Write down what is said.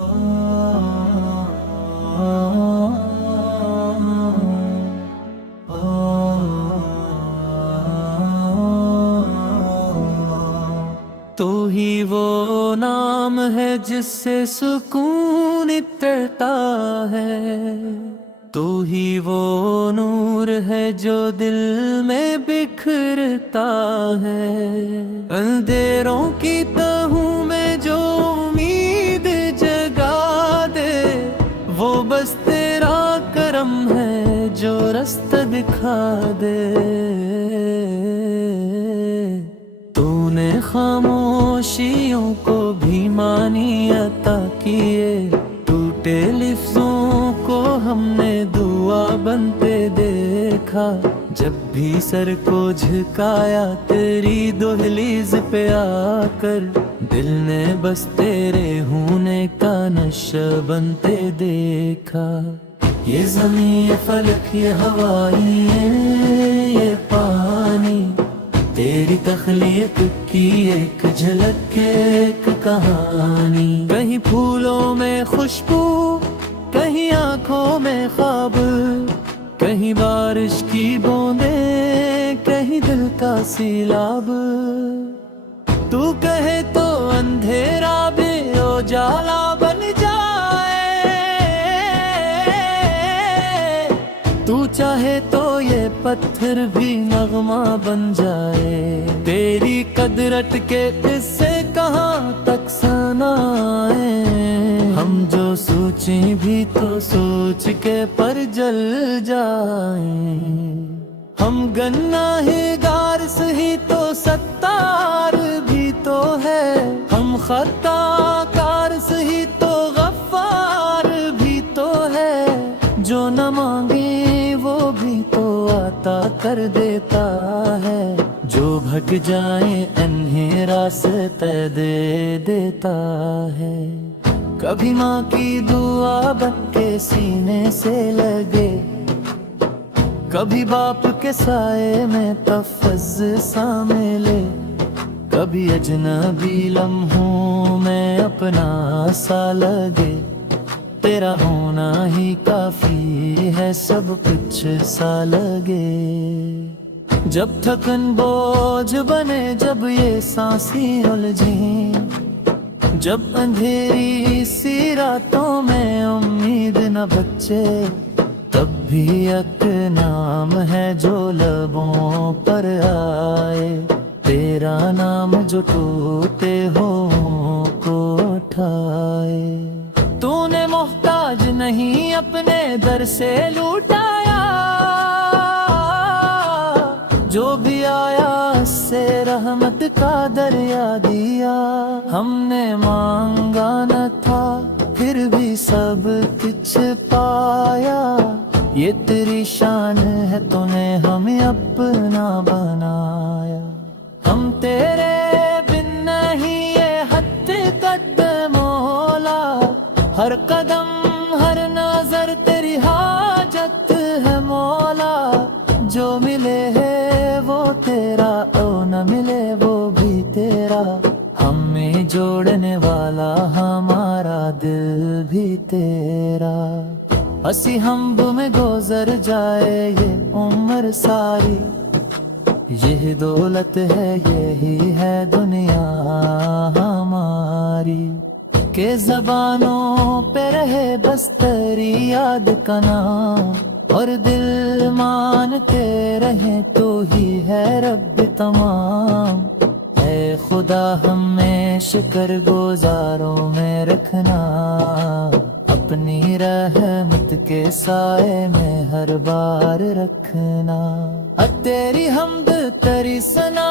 तू ही वो नाम है जिससे सुकून इतरता है, तू ही वो नूर है जो दिल में बिखरता है। अंधेरों की तहों में जो उम्मीद जगा दे, वो बस तेरा करम है जो रास्ता दिखा दे। तूने खामोशियों को भी मानी अता किए, टूटे लिफ्ज़ों को हमने दुआ बनते देखा। जब भी सर को झुकाया तेरी दहलीज पे आकर, दिल ने बस तेरे होने का नशा बनते देखा। ये ज़मीं ये फलक ये हवाएं ये पानी, तेरी तख्लीक की एक झलक एक कहानी। कहीं फूलों में खुशबू, कहीं आंखों में ख्वाब, कहीं बारिश की बूंदें, कहीं दिल का सीलाब। तू कहे तो अंधेरा भी उजाला बन जाए, तू चाहे तो ये पत्थर भी नगमा बन जाए। तेरी कदरत के किस्से कहाँ तक सुनाए, हम जो सोचें भी तो सोच के पर जल जाए। हम गन्नाहेगार सही तो सत्तार भी तो है, हम खताकार सही तो गफ्फार भी तो है। जो न मांगे वो भी तो आता कर देता है, जो भटक जाए अन्हे रास्ते दे देता है। कभी माँ की दुआ बन के सीने से लगे, कभी बाप के साए में तफज़ सा मिले, कभी अजनबी लम्हों में अपना सा लगे। तेरा होना ही काफी है सब कुछ सा लगे। जब थकन बोझ बने, जब ये सांसें उलझें, जब अंधेरी सी रातों में उम्मीद न बचे, तब भी एक नाम है जो लबों पर आए। तेरा नाम जो टूटे हो को उठाए। तूने मोहताज नहीं अपने दर से लूटाया, जो भी आया से रहमत का दरिया दिया। हमने मांगा न था फिर भी सब कुछ पाया, ये तेरी शान है तूने हमें अपना बनाया। हम तेरे बिन नहीं ये हद कद मौला, हर कदम हर नजर तेरी हाजत है मौला। जो मिले है वो तेरा, ओ न मिले वो भी तेरा। हमें जोड़ने वाला हमारा दिल भी तेरा। हंसी हम में गुजर जाए ये उम्र सारी, यही दौलत है यही है दुनिया हमारी। के ज़बानों पे रहे बस तेरी याद का नाम, और दिल मानते रहे तो ही है रब तमाम। ऐ खुदा हमें शुक्र गुजारों में रखना, अपनी रहमत के साए में हर बार रखना। अब तेरी हमद तेरी सना